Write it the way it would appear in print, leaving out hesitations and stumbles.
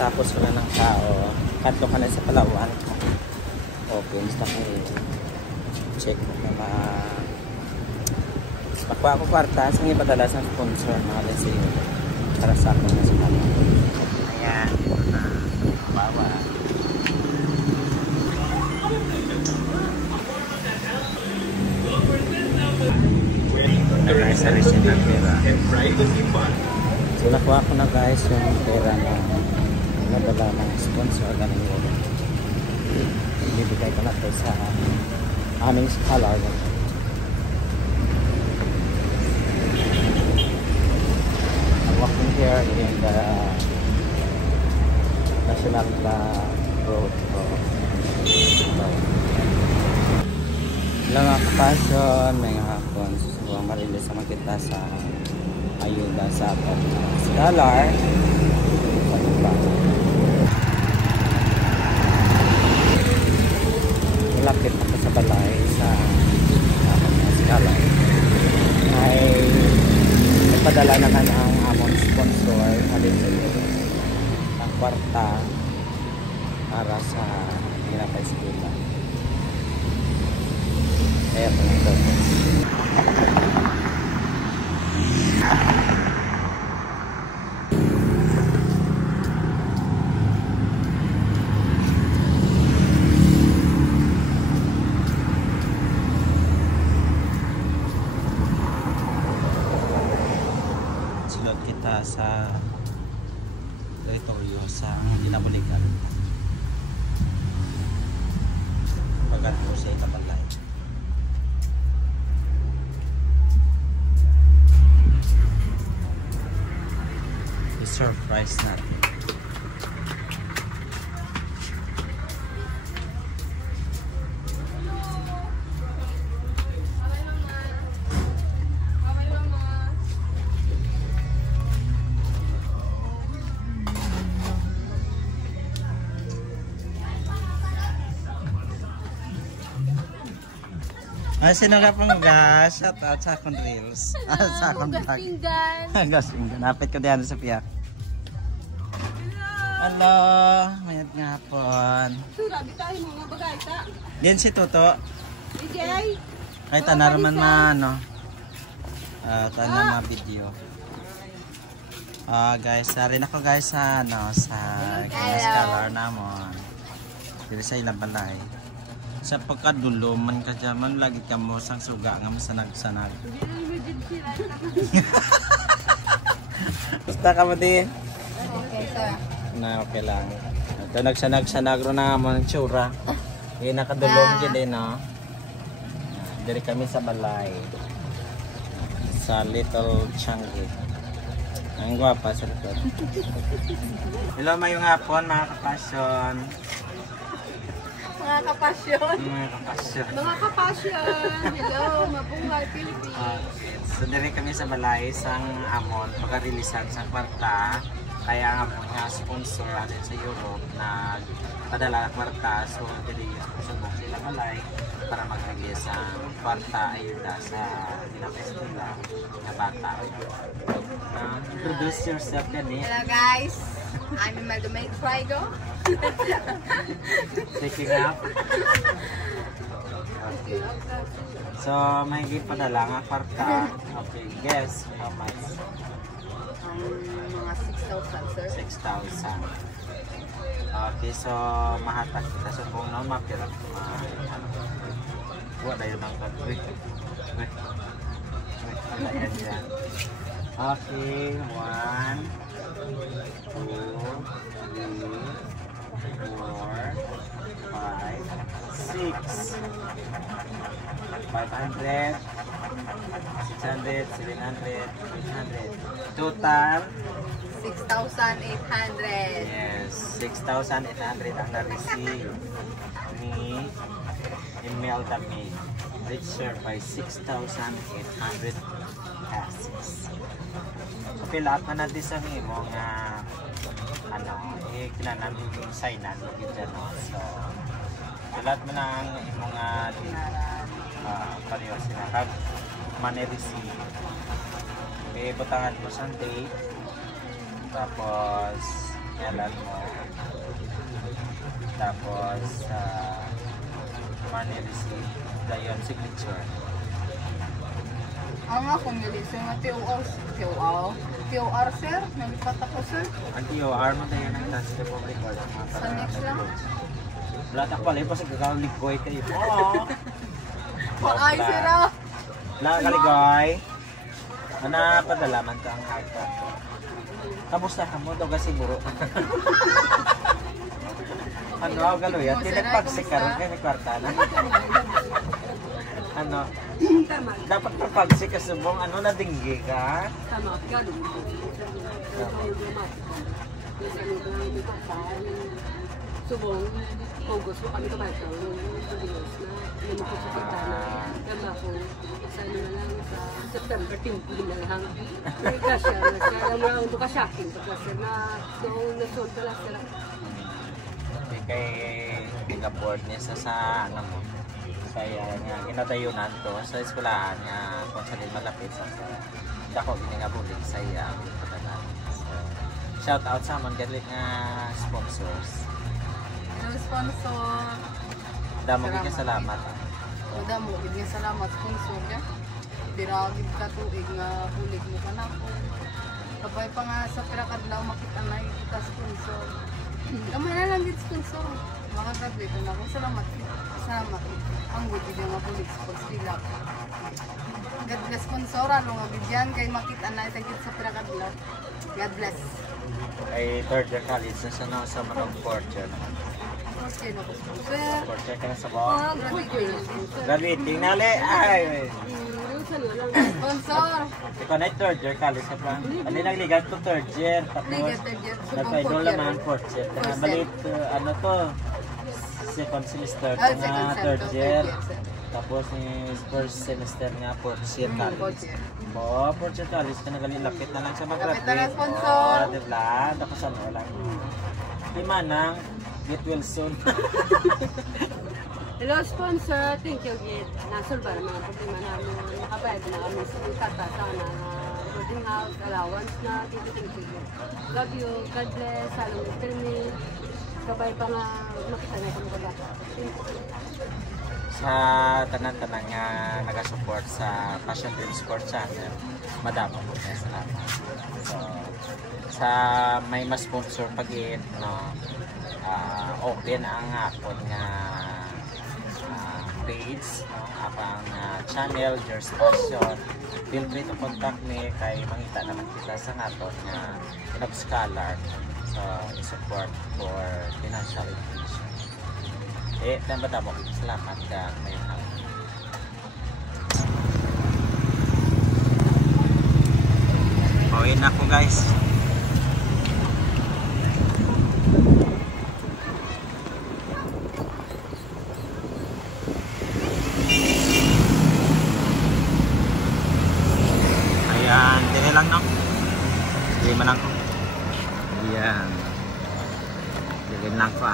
Tapos wala ng tao. Katlo ka na sa Palawan. Okay, basta kayo. Check na makuha ko kwarta. Sige padala sa sponsor mga leseo. Para sa ako na sa Palawan. Ayan. Bawa. Guys, sa receipt ng pera. So nakuha ko na guys yung pera na nadala ng sponsor ganun yun. Ibibigay ko na ito sa aming scholar. I'm walking here in the National Road. Ilang mga kapasyon, may hapon. Susubukan marilis sa makita sa ayuda sa ating scholar. Malapit ako sa balay sa ating scholar. Ay nagpadala naman ang among sponsor halin sa iyo ang kwarta para sa ginapay eskwela. Kaya po ng purpose. Silot kita sa teritoryo sa Ginabuligan. Bagat po sa Itabalay. Surprise natin. Ay, sino ka pong gas? Shout out sa akong reels. Sa akong vlog. Gaspinggan. Napit ko diyan sa piyak. Hello, mayat nga po. Surabi tayo mga bagay ta. Diyan si Toto. DJ. Ay, tanaraman na ano. Tanaraman video. Guys, sarin ako guys sa ano, sa scholar namon. Dili sa ilang balay. Sa pagkaduluman ka dyan, lagi ka mo sang suga nga masanag-sanag. Basta ka mo din. Okay, sir. Na okay lang. Ito nagsanag-sanag ro na mo ng tsura. Yung nakadulong din no. Diri kami sa balay. Sa Little Changi. Ang gwapa sa likod. Hello, mayong hapon mga kapasyon. Mga kapasyon. Mga kapasyon. Mga kapasyon. Hello, mabuhay Pilipinas. So diri kami sa balay sang amon pagka-releasan sa kwarta. Kaya nga po nga sponsor natin sa Europe na padala ng kwarta. So dili sponsor na sila balay para mag-release ang kwarta ayuda sa ginapeskwela na bata. Introduce yourself Kenny. Hello guys. I'm Imelda May Trigo. Picking up. Okay. So may gipadala nga kwarta. Okay, guess how much? Mga 6,000 sir. 6,000. Okay, so mahatag kita sa buong na mapira. Wala yun ang kagawin. Okay, 1, 2, 3, 4, 5, 6. 500, 600, 700, 800. Total 6,800. yes, 6,800 ang na-receive ni Imelda May. Richer by 6,800 pesos. So, lahat na natin sa mo nga ano, kailangan yung signan mo dito, no? So, lahat mo na ang mga pareho sila kag man-receive. Okay, butangan mo sa date. Tapos email mo. Tapos, money receipt. Dayon, signature. Ang akong nilis yung TOR, sir. Nalipat ako, sir. Ang TOR mo tayo ng Dance Republic or Sa next lang. wala ta pala pa sa gagawin kayo. Oo. Paay, sir, ah. Wala kaligoy. Ana padala man ka ang hard copy. Kamusta ka mo daw kasi buro. Ano ako galoy? At tinagpagsik ka rin kay kwarta na. Ano? Dapat papagsik ka subong ano na dinggi ka? Tama ka dun. Subong, August mo kami kumain sa Pilipinas na lumukot sa Kitana. Kaya ako, sana na lang sa September, timpuhin na lang. Kasi kaya mo lang ito ka-shocking pagkasya na doon na-sold ka lang sila. Kay Singapore niya sa ano mo. Kaya nga ginatayunan to sa eskwelahan nga kung saan malapit sa dako gini nga bulig sa iya. So, shout out sa man galit nga sponsors. Hello, sponsor. Damo gyud salamat. Damo, gid salamat, sponsor. Diragid ka tuig nga bulig mo ka na po. Kabay pa nga sa pirakadlaw makita na kita sponsor. Kamay na lang gid sponsor. Makagraduate na ako. Salamat. Salamat. Ang gudi nga bulig sa pagsila. God bless sponsor. Ano nga bigyan kay makita na itagit sa pirakadlaw. God bless. Ay third year college na siya na sa Manong Fortune. Okay, no, sponsor. Fortune ka na sa ko. Graduate. Graduating na li. Ay! Sponsor. Ikaw na third year college ka pa. Ano nagligat to third year. Tapos Third year. nagpa-idol naman fourth year. Kaya balit ano to. Second semester Ah, nga second third sem, year. sir. Tapos ni first semester nga fourth year Fourth college. year. Oh, fourth year college ka nagalilapit na lang sa mag-graduate. Lapit na lang, sponsor. Oh, diba? Tapos ano lang. Di manang, get well soon. Hello sponsor, thank you Git. Nasolba na mga problema namin. Nakabayad na kami sa katata na boarding house, allowance na. Thank you. Love you, God bless, salong tell me. Kabay pa nga makita niya kung maganda. Sa tanan-tanan nga nag-support sa Passion Dream Sport Channel, madamo po na salamat. So, sa may mas sponsor pag-in, no, open ang akon nga page, no, apang channel, Your Passion. Feel free to contact me kay mangita naman kita sa naton nga pinag-scholar. So, support for financial education. Tambah mo, salamat ka may hap. Pauwiin na ako guys. Ayan, dire lang no. Sige man lang ko. Ayan. Sige lang ko